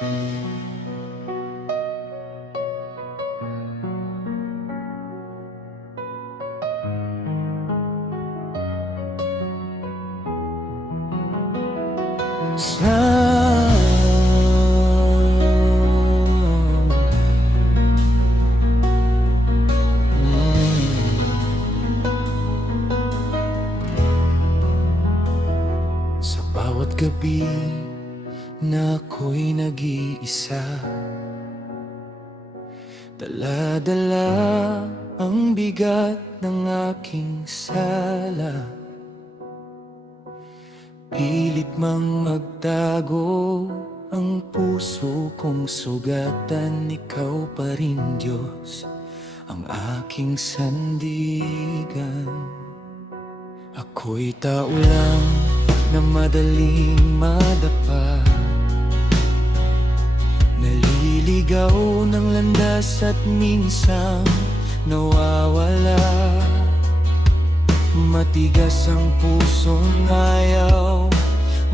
Sa bawat gabi na ako'y nag-iisa, dala-dala ang bigat ng aking sala. Pilit mang magtago ang puso kong sugatan, ikaw pa rin, Diyos, ang aking sandigan. Ako'y tao lang na madaling madapa, naliligaw ng landas at minsang nawawala. Matigas ang pusong ayaw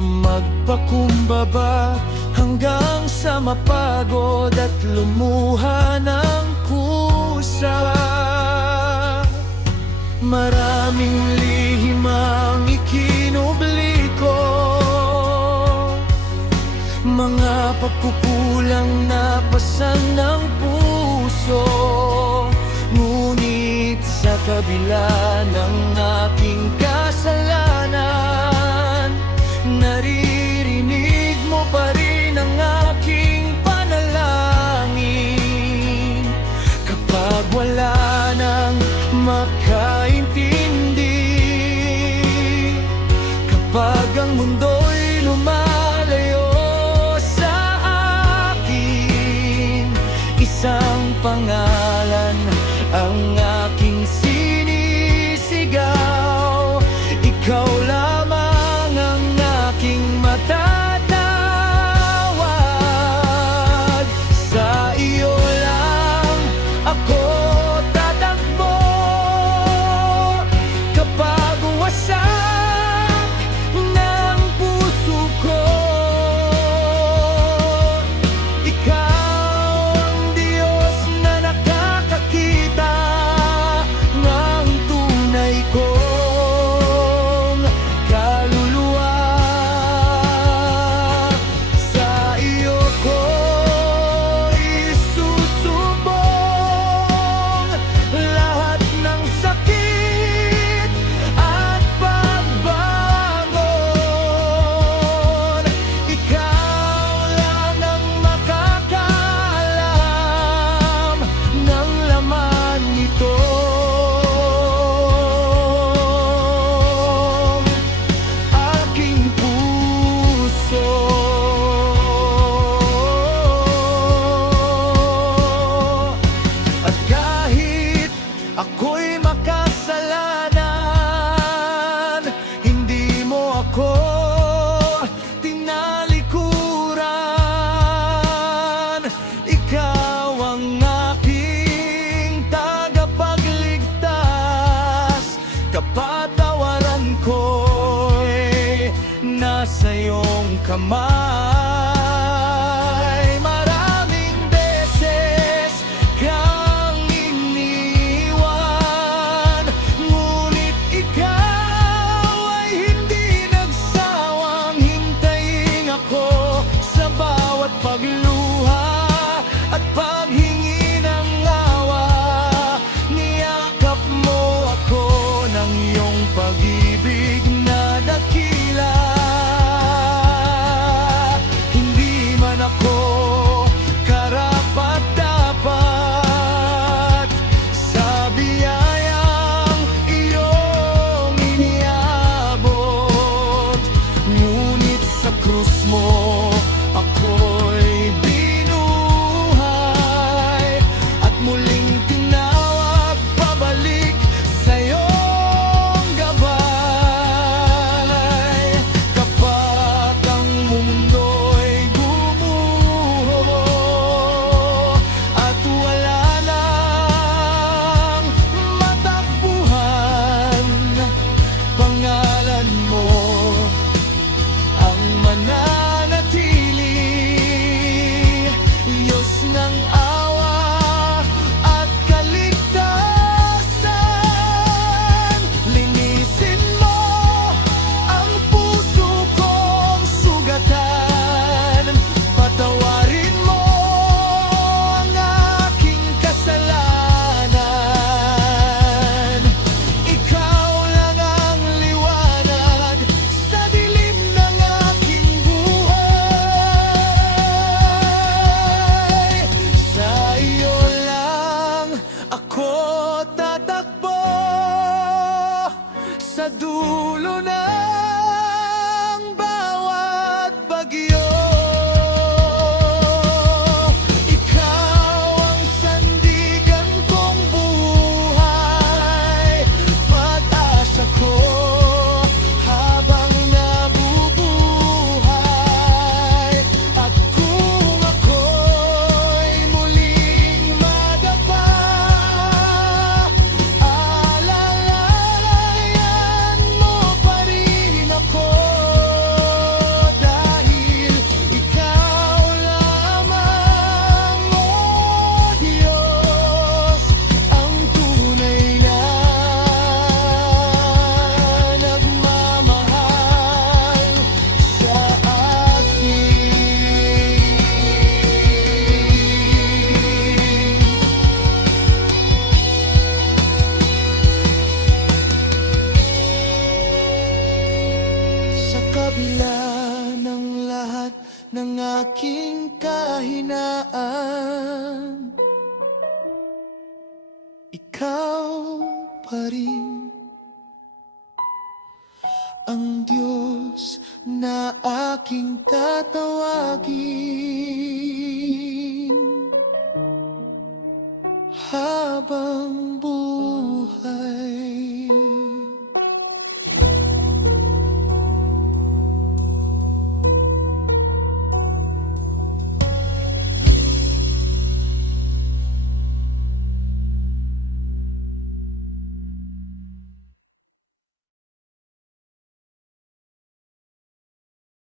magpakumbaba, hanggang sa mapagod at lumuha ng kusa. Maraming lihim ang ikinubli ko, mga pagkukulang na pasan ng puso. Ngunit sa kabila ng aking kasalanan, naririnig mo pa rin ang aking panalangin. Kapag wala nang makaintindi, kapag ang mundo'y lumalayo sa akin, isang pangalan ang aking sinisigaw. Ikaw lamang ang aking matatawag. Sa iyo lang ako tatakbo kapag wasak ng puso ko. Ikaw ang Diyos na nakakakita ng tunay kong kaluluwa. Sa iyo ko isusubong lahat ng sakit at pagbangon. Ikaw lang ang makakaalam ng laman nito. Aking puso, at kahit ako'y makasalanan, hindi mo ako tinalikuran. Ikaw ang aking tagapagligtas, kapatawaran ko'y nasa iyong kamay. Maraming beses kang iniwan, ngunit ikaw ay hindi nagsawang hintayin ako sa bawat pagluha at paghingi ng awa. Niyakap mo ako ng iyong pag-ibig na dakila. Hindi man ako karapat-dapat sa biyayang iyong iniabot, ngunit sa krus mo ako'y binuhay at muling tinawag pabalik sa iyong gabay. Kapag ang mundo'y gumuho at wala nang matakbuhan, pangalan mo ang mananatili. ng aking kahinaan, ikaw pa rin ang Diyos na aking tatawagin.